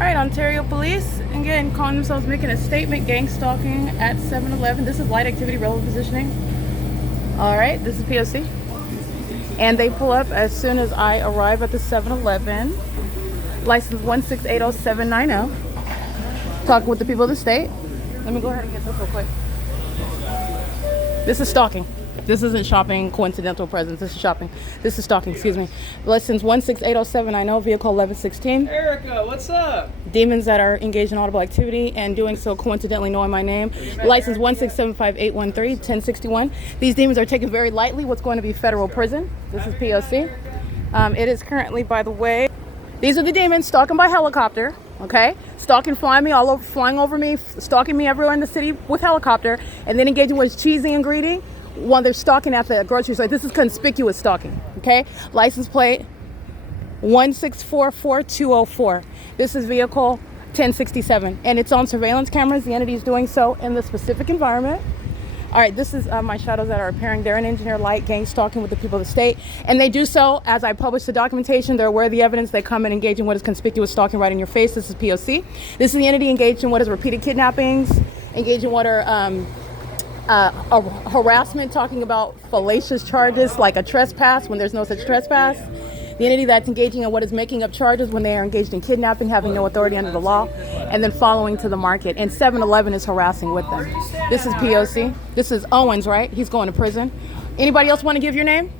Alright, Ontario Police, again, calling themselves making a statement, gang stalking at 7-Eleven. This is light activity, relative positioning. Alright, this is P.O.C. And they pull up as soon as I arrive at the 7-Eleven. License 1680790. Talking with the people of the state. Let me go ahead and get this real quick. This is stalking. This isn't shopping, coincidental presence. This is shopping. This is stalking, excuse me. License 1680790, vehicle 1116. Erica, what's up? Demons that are engaged in audible activity and doing so coincidentally knowing my name. License 1675813, 1061. These demons are taken very lightly what's going to be federal prison. This is P.O.C. It is currently, by the way, these are the demons stalking by helicopter, okay? Stalking, flying over me, stalking me everywhere in the city with helicopter, and then engaging with cheesy and greedy while they're stalking at the grocery store. This is conspicuous stalking, okay? License plate 1644204. This is vehicle 1067, and it's on surveillance cameras. The entity is doing so in the specific environment. All right, this is my shadows that are appearing. They're an engineer light gang stalking with the people of the state, and they do so as I publish the documentation. They're aware of the evidence. They come and engage in what is conspicuous stalking right in your face. This is P.O.C. This is the entity engaged in what is repeated kidnappings, engaged in what are harassment, talking about fallacious charges like a trespass when there's no such trespass. The entity that's engaging in what is making up charges when they are engaged in kidnapping, having no authority under the law, and then following to the market. And 7-Eleven is harassing with them. This is P.O.C. This is Owens, right? He's going to prison. Anybody else want to give your name?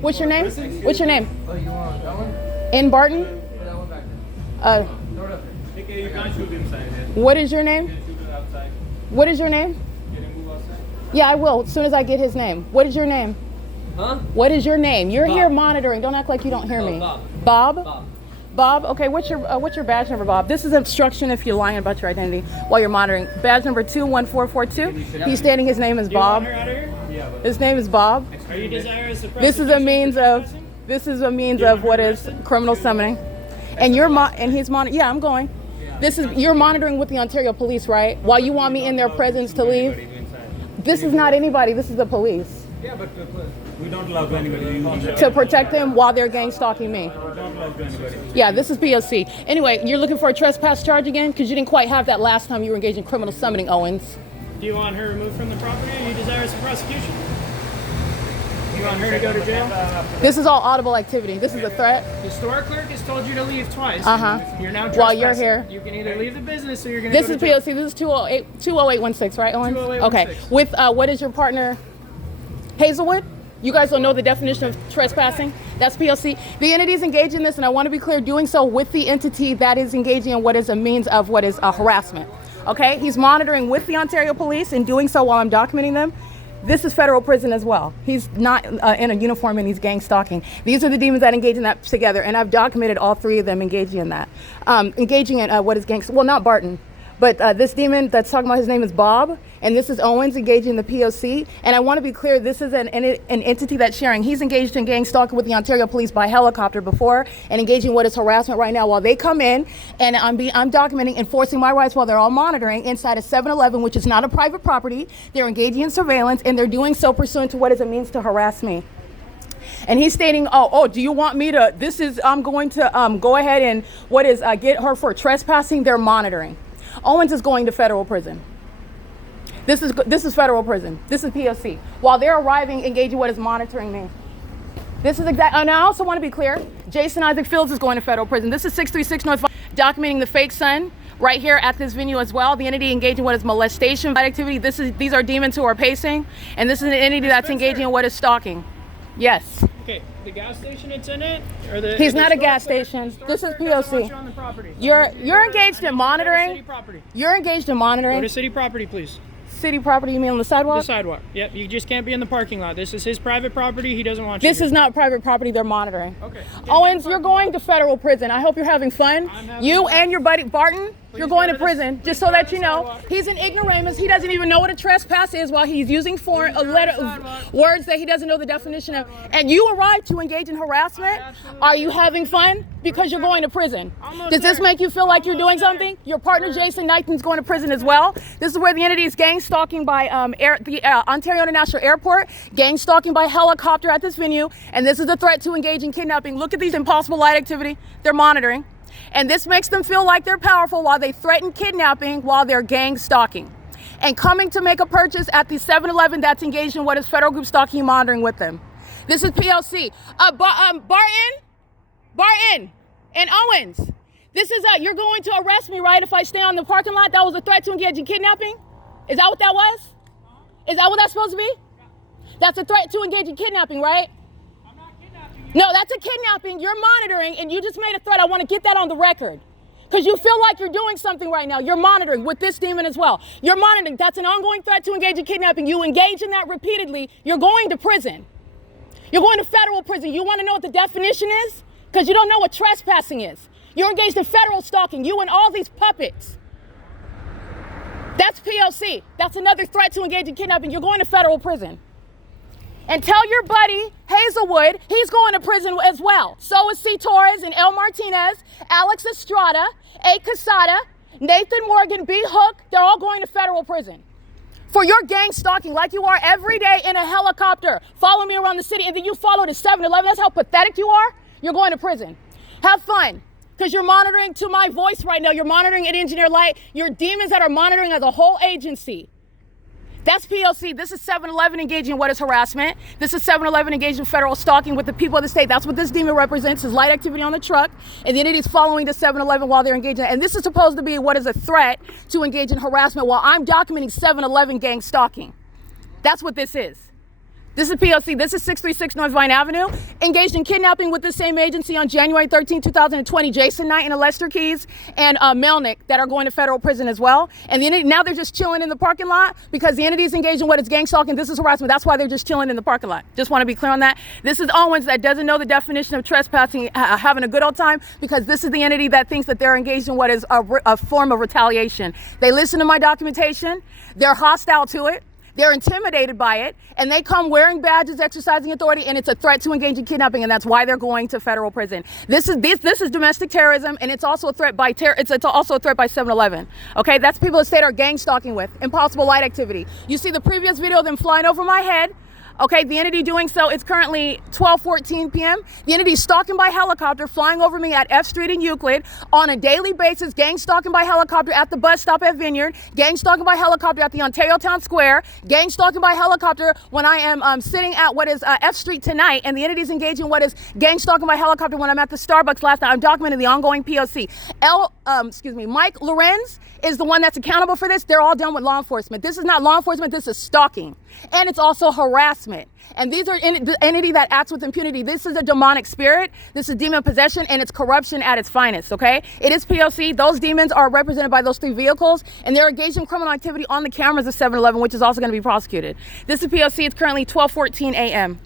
What's your name? What's your name? In Barton? What is your name? What is your name? Yeah, I will, as soon as I get his name. What is your name? Huh? What is your name? You're Bob. Here monitoring. Don't act like you don't hear me. Bob. Bob? Bob? Okay, what's your badge number, Bob? This is obstruction if you're lying about your identity while you're monitoring. Badge number 21442. He's stating his name is Bob. His name is Bob. Are you desirous of This is a means of what is criminal summoning. And he's monitoring. Yeah, I'm going. You're monitoring with the Ontario Police, right? While you want me in their presence to leave? This is not anybody. This is the police. Yeah, but we don't allow anybody to protect them while they're gang stalking me. We don't allow anybody. Yeah, this is P.O.C. Anyway, you're looking for a trespass charge again? Because you didn't quite have that last time you were engaged in criminal summoning, Owens. Do you want her removed from the property, or are you desirous of prosecution? You want her to go to jail? This is all audible activity. This is a threat. The store clerk has told you to leave twice. You're now While you're here. You can either leave the business or you're going to This is P.O.C. This is 20816, right, Owens? 20816. Okay. With, what is your partner? Hazelwood? You guys don't know the definition of trespassing? That's P.O.C. The entity is engaged in this, and I want to be clear, doing so with the entity that is engaging in what is a means of what is a harassment. Okay? He's monitoring with the Ontario Police and doing so while I'm documenting them. This is federal prison as well. He's not in a uniform and he's gang stalking. These are the demons that engage in that together, and I've documented all three of them engaging in that. Engaging in what is gang, well, not Barton, but this demon that's talking about, his name is Bob, and this is Owens engaging the P.O.C. And I want to be clear, this is an entity that's sharing. He's engaged in gang stalking with the Ontario Police by helicopter before, and engaging what is harassment right now while they come in, and I'm documenting, enforcing my rights while they're all monitoring inside a 7-Eleven, which is not a private property. They're engaging in surveillance, and they're doing so pursuant to what is a means to harass me. And he's stating, do you want me to, I'm going to go ahead and get her for trespassing. They're monitoring. Owens is going to federal prison. This is federal prison. This is P.O.C. While they're arriving, engaging what is monitoring me. This is exactly, and I also want to be clear, Jason Isaac Fields is going to federal prison. This is 636 North, documenting the fake son right here at this venue as well. The entity engaging what is molestation activity. These are demons who are pacing, and this is an entity that's engaging in what is stalking. Yes. Okay, the gas station it's in it? He's not a gas station. This is P.O.C. You're engaged in monitoring. You're engaged in monitoring. Go to city property, please. City property, you mean on the sidewalk? The sidewalk. Yep, you just can't be in the parking lot. This is his private property. He doesn't want you. This is not private property. They're monitoring. Okay. Owens, you're going to federal prison. I hope you're having fun. You and your buddy Barton, you're going to prison. Just so that you know, he's an ignoramus. He doesn't even know what a trespass is while he's using words that he doesn't know the definition of. And you arrived to engage in harassment. Are you having fun? Because you're going to prison. Does this make you feel like you're doing something? Your partner Jason Knighton's going to prison as well. This is where the entity is gang stalking by the Ontario International Airport, gang stalking by helicopter at this venue, and this is the threat to engage in kidnapping. Look at these impossible light activity. They're monitoring. And this makes them feel like they're powerful while they threaten kidnapping while they're gang stalking. And coming to make a purchase at the 7-Eleven that's engaged in what is federal group stalking and monitoring with them. This is P.O.C. Barton and Owens. This is you're going to arrest me, right, if I stay on the parking lot? That was a threat to engage in kidnapping? Is that what that was? Is that what that's supposed to be? That's a threat to engage in kidnapping, right? I'm not kidnapping you. No, that's a kidnapping. You're monitoring, and you just made a threat. I want to get that on the record. Because you feel like you're doing something right now. You're monitoring with this demon as well. You're monitoring. That's an ongoing threat to engage in kidnapping. You engage in that repeatedly, you're going to prison. You're going to federal prison. You want to know what the definition is? Because you don't know what trespassing is. You're engaged in federal stalking. You and all these puppets. That's P.O.C. That's another threat to engage in kidnapping. You're going to federal prison. And tell your buddy, Hazelwood, he's going to prison as well. So is C. Torres and L. Martinez, Alex Estrada, A. Casada, Nathan Morgan, B. Hook. They're all going to federal prison for your gang stalking like you are every day in a helicopter. Follow me around the city, and then you follow to 7-Eleven. That's how pathetic you are. You're going to prison. Have fun. Because you're monitoring to my voice right now. You're monitoring at Engineer Light. You're demons that are monitoring as a whole agency. That's P.O.C. This is 7-Eleven engaging in what is harassment. This is 7-Eleven engaging in federal stalking with the people of the state. That's what this demon represents, is light activity on the truck. And the entities following the 7-Eleven while they're engaging. And this is supposed to be what is a threat to engage in harassment while I'm documenting 7-Eleven gang stalking. That's what this is. This is P.O.C. This is 636 North Vine Avenue. Engaged in kidnapping with the same agency on January 13, 2020. Jason Knight and Lester Keys and MELNYK that are going to federal prison as well. And the entity, now they're just chilling in the parking lot because the entity is engaged in what is gang stalking. This is harassment. That's why they're just chilling in the parking lot. Just want to be clear on that. This is Owens that doesn't know the definition of trespassing, having a good old time, because this is the entity that thinks that they're engaged in what is a form of retaliation. They listen to my documentation. They're hostile to it. They're intimidated by it, and they come wearing badges, exercising authority, and it's a threat to engage in kidnapping, and that's why they're going to federal prison. This is domestic terrorism, and it's also a threat by it's also a threat by 7-Eleven. Okay, that's people the state are gang stalking with, impossible light activity. You see the previous video of them flying over my head. Okay, the entity doing so, it's currently 12:14 p.m. The entity is stalking by helicopter, flying over me at F Street in Euclid on a daily basis, gang stalking by helicopter at the bus stop at Vineyard, gang stalking by helicopter at the Ontario Town Square, gang stalking by helicopter when I am sitting at what is F Street tonight, and the entity is engaging in what is gang stalking by helicopter when I'm at the Starbucks last night. I'm documenting the ongoing P.O.C. Mike LORENZ is the one that's accountable for this. They're all done with law enforcement. This is not law enforcement, this is stalking. And it's also harassment. And these are the entity that acts with impunity. This is a demonic spirit. This is demon possession, and it's corruption at its finest, okay? It is P.O.C. Those demons are represented by those 3 vehicles, and they're engaged in criminal activity on the cameras of 7-Eleven, which is also going to be prosecuted. This is P.O.C. It's currently 12:14 a.m.